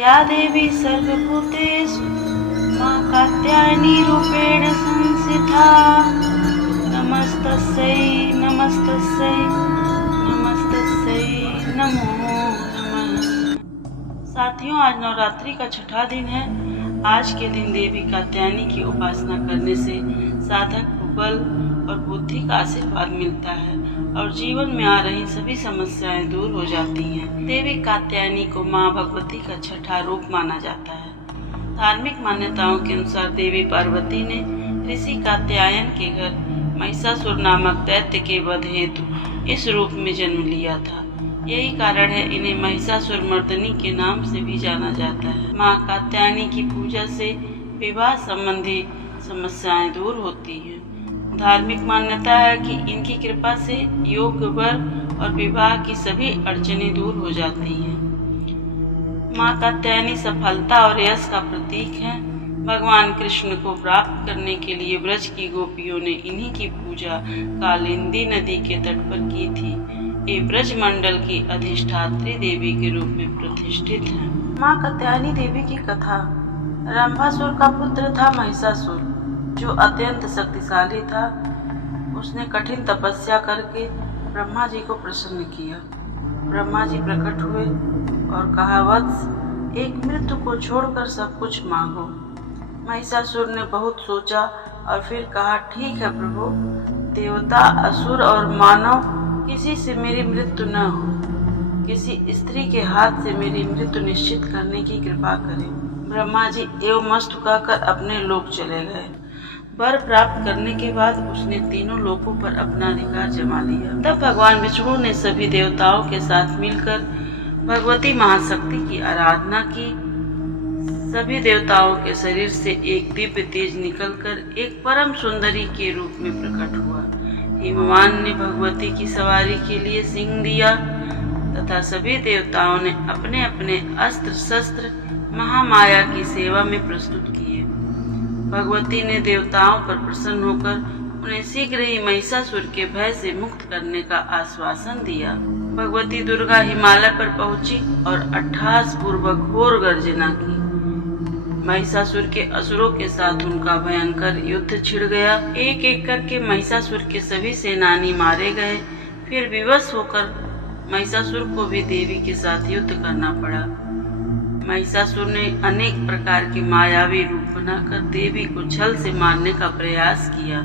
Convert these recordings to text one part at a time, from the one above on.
या देवी सर्वभूतेषु मां कात्यायनी रूपेण संस्थिता। नमस्तस्यै नमस्तस्यै नमस्तस्यै नमो नमः। साथियों, आज नवरात्रि का छठा दिन है। आज के दिन देवी कात्यायनी की उपासना करने से साधक को बल और बुद्धि का आशीर्वाद मिलता है और जीवन में आ रही सभी समस्याएं दूर हो जाती हैं। देवी कात्यायनी को मां भगवती का छठा रूप माना जाता है। धार्मिक मान्यताओं के अनुसार देवी पार्वती ने ऋषि कात्यायन के घर महिषासुर नामक दैत्य के वध हेतु इस रूप में जन्म लिया था। यही कारण है इन्हें महिषासुर मर्दनी के नाम से भी जाना जाता है। मां कात्यायनी की पूजा से विवाह संबंधी समस्याएं दूर होती हैं। धार्मिक मान्यता है कि इनकी कृपा से योग, वर और विवाह की सभी अड़चनें दूर हो जाती हैं। मां कात्यायनी सफलता और यश का प्रतीक है। भगवान कृष्ण को प्राप्त करने के लिए ब्रज की गोपियों ने इन्हीं की पूजा कालिंदी नदी के तट पर की थी। ये ब्रज मंडल की अधिष्ठात्री देवी के रूप में प्रतिष्ठित है। मां कात्यायनी देवी की कथा। रंभासुर का पुत्र था महिषासुर, जो अत्यंत शक्तिशाली था। उसने कठिन तपस्या करके ब्रह्मा जी को प्रसन्न किया। ब्रह्मा जी प्रकट हुए और कहा, वत्स, एक मृत्यु को छोड़कर सब कुछ मांगो। महिषासुर ने बहुत सोचा और फिर कहा, ठीक है प्रभु, देवता, असुर और मानव किसी से मेरी मृत्यु न हो। किसी स्त्री के हाथ से मेरी मृत्यु निश्चित करने की कृपा करें। ब्रह्मा जी एवं मस्त कहकर अपने लोक चले गए। वर प्राप्त करने के बाद उसने तीनों लोकों पर अपना अधिकार जमा लिया। तब भगवान विष्णु ने सभी देवताओं के साथ मिलकर भगवती महाशक्ति की आराधना की। सभी देवताओं के शरीर से एक दिव्य तेज निकलकर एक परम सुंदरी के रूप में प्रकट हुआ। हिमवान ने भगवती की सवारी के लिए सिंह दिया तथा सभी देवताओं ने अपने अपने अस्त्र शस्त्र महामाया की सेवा में प्रस्तुत किए। भगवती ने देवताओं पर प्रसन्न होकर उन्हें शीघ्र ही महिषासुर के भय से मुक्त करने का आश्वासन दिया। भगवती दुर्गा हिमालय पर पहुंची और अट्टहास पूर्वक घोर गर्जना की। महिषासुर के असुरों के साथ उनका भयंकर युद्ध छिड़ गया। एक एक करके महिषासुर के सभी सेनानी मारे गए। फिर विवश होकर महिषासुर को भी देवी के साथ युद्ध करना पड़ा। महिषासुर ने अनेक प्रकार के मायावी रूप बनाकर देवी को छल से मारने का प्रयास किया,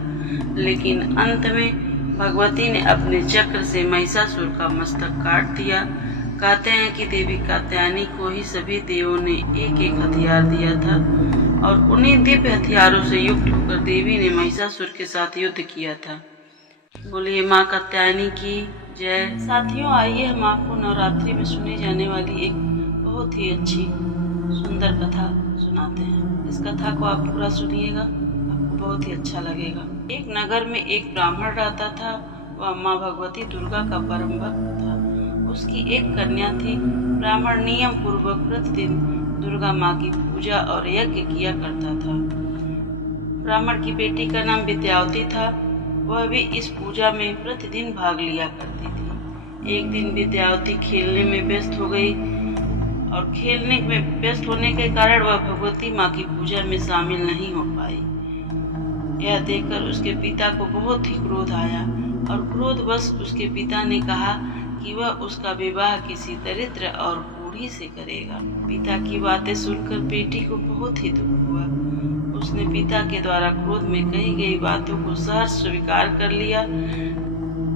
लेकिन अंत में भगवती ने अपने चक्र से महिषासुर का मस्तक काट दिया। कहते हैं कि देवी कात्यायनी को ही सभी देवों ने एक एक हथियार दिया था और उन्हीं दिव्य हथियारों से युक्त होकर देवी ने महिषासुर के साथ युद्ध किया था। बोलिए मां कात्यायनी की जय। साथियों, आइए हम आपको नवरात्रि में सुनी जाने वाली एक बहुत ही अच्छी सुंदर कथा सुनाते हैं। इस कथा को आप पूरा सुनिएगा, आपको बहुत ही अच्छा लगेगा। एक नगर में एक ब्राह्मण रहता था। वह माँ भगवती दुर्गा का परम भक्त था। उसकी एक कन्या थी। ब्राह्मण नियम पूर्वक प्रतिदिन दुर्गा माँ की पूजा और यज्ञ किया करता था। ब्राह्मण की बेटी का नाम विद्यावती था। वह भी इस पूजा में प्रतिदिन भाग लिया करती थी। एक दिन विद्यावती खेलने में व्यस्त हो गई और खेलने में व्यस्त होने के कारण वह भगवती माँ की पूजा में शामिल नहीं हो पाई। यह देखकर उसके पिता को बहुत ही क्रोध आया और क्रोधवश उसके पिता ने कहा कि वह उसका विवाह किसी दरिद्र और बूढ़ी से करेगा। पिता की बातें सुनकर बेटी को बहुत ही दुख हुआ। उसने पिता के द्वारा क्रोध में कही गई बातों को सहर्ष स्वीकार कर लिया।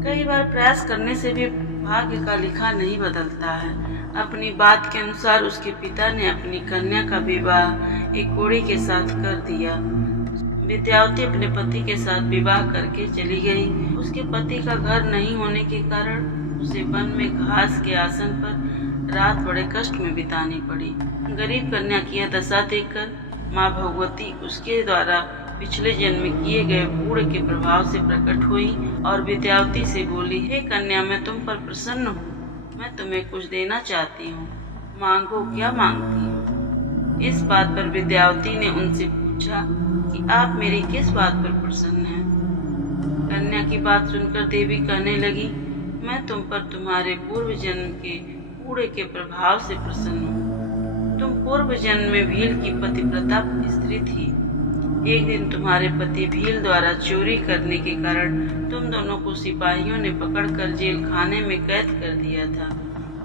कई बार प्रयास करने से भी भाग्य का लिखा नहीं बदलता है। अपनी बात के अनुसार उसके पिता ने अपनी कन्या का विवाह एक कोढ़ी के साथ कर दिया। विद्यावती अपने पति के साथ विवाह करके चली गई। उसके पति का घर नहीं होने के कारण उसे वन में घास के आसन पर रात बड़े कष्ट में बितानी पड़ी। गरीब कन्या की यह दशा देखकर माँ भगवती उसके द्वारा पिछले जन्म में किए गए पुण्य के प्रभाव से प्रकट हुई और विद्यावती से बोली, हे कन्या, मैं तुम पर प्रसन्न हूँ। मैं तुम्हें कुछ देना चाहती हूँ, मांगो, क्या मांगती हो? इस बात पर विद्यावती ने उनसे पूछा कि आप मेरी किस बात पर प्रसन्न हैं? कन्या की बात सुनकर देवी कहने लगी, मैं तुम पर तुम्हारे पूर्व जन्म के पुण्य के प्रभाव से प्रसन्न हूँ। तुम पूर्व पूर्व जन्म में भील की पतिव्रता स्त्री थी। एक दिन तुम्हारे पति भील द्वारा चोरी करने के कारण तुम दोनों को सिपाहियों ने पकड़कर जेल खाने में कैद कर दिया था।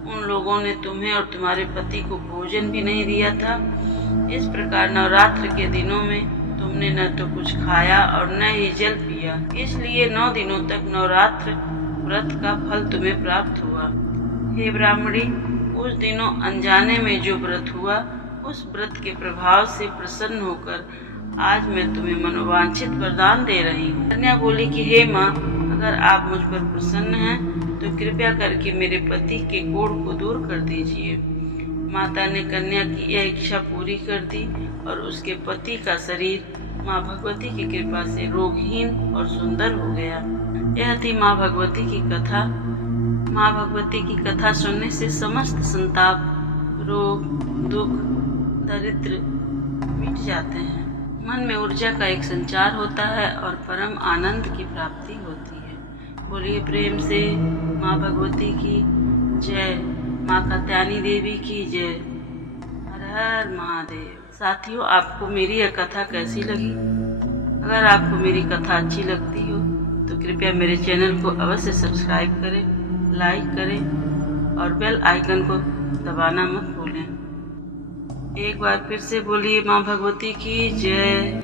उन लोगों ने तुम्हें और तुम्हारे पति को भोजन भी नहीं दिया था। इस प्रकार नवरात्र के दिनों में तुमने न तो कुछ खाया और न ही जल पिया, इसलिए 9 दिनों तक नवरात्र व्रत का फल तुम्हें प्राप्त हुआ। हे ब्राह्मणी, उस दिनों अनजाने में जो व्रत हुआ, उस व्रत के प्रभाव से प्रसन्न होकर आज मैं तुम्हें मनोवांछित वरदान दे रही हूँ। कन्या बोली कि हे माँ, अगर आप मुझ पर प्रसन्न हैं तो कृपया करके मेरे पति के कोढ़ को दूर कर दीजिए। माता ने कन्या की यह इच्छा पूरी कर दी और उसके पति का शरीर माँ भगवती की कृपा से रोगहीन और सुंदर हो गया। यह थी माँ भगवती की कथा। माँ भगवती की कथा सुनने से समस्त संताप, रोग, दुख, दरिद्र मिट जाते हैं। मन में ऊर्जा का एक संचार होता है और परम आनंद की प्राप्ति होती है। बोलिए प्रेम से माँ भगवती की जय, माँ कात्यायनी देवी की जय। हर हर महादेव। साथियों, आपको मेरी यह कथा कैसी लगी? अगर आपको मेरी कथा अच्छी लगती हो तो कृपया मेरे चैनल को अवश्य सब्सक्राइब करें, लाइक करें और बेल आइकन को दबाना मत भूलें। एक बार फिर से बोलिए माँ भगवती की जय।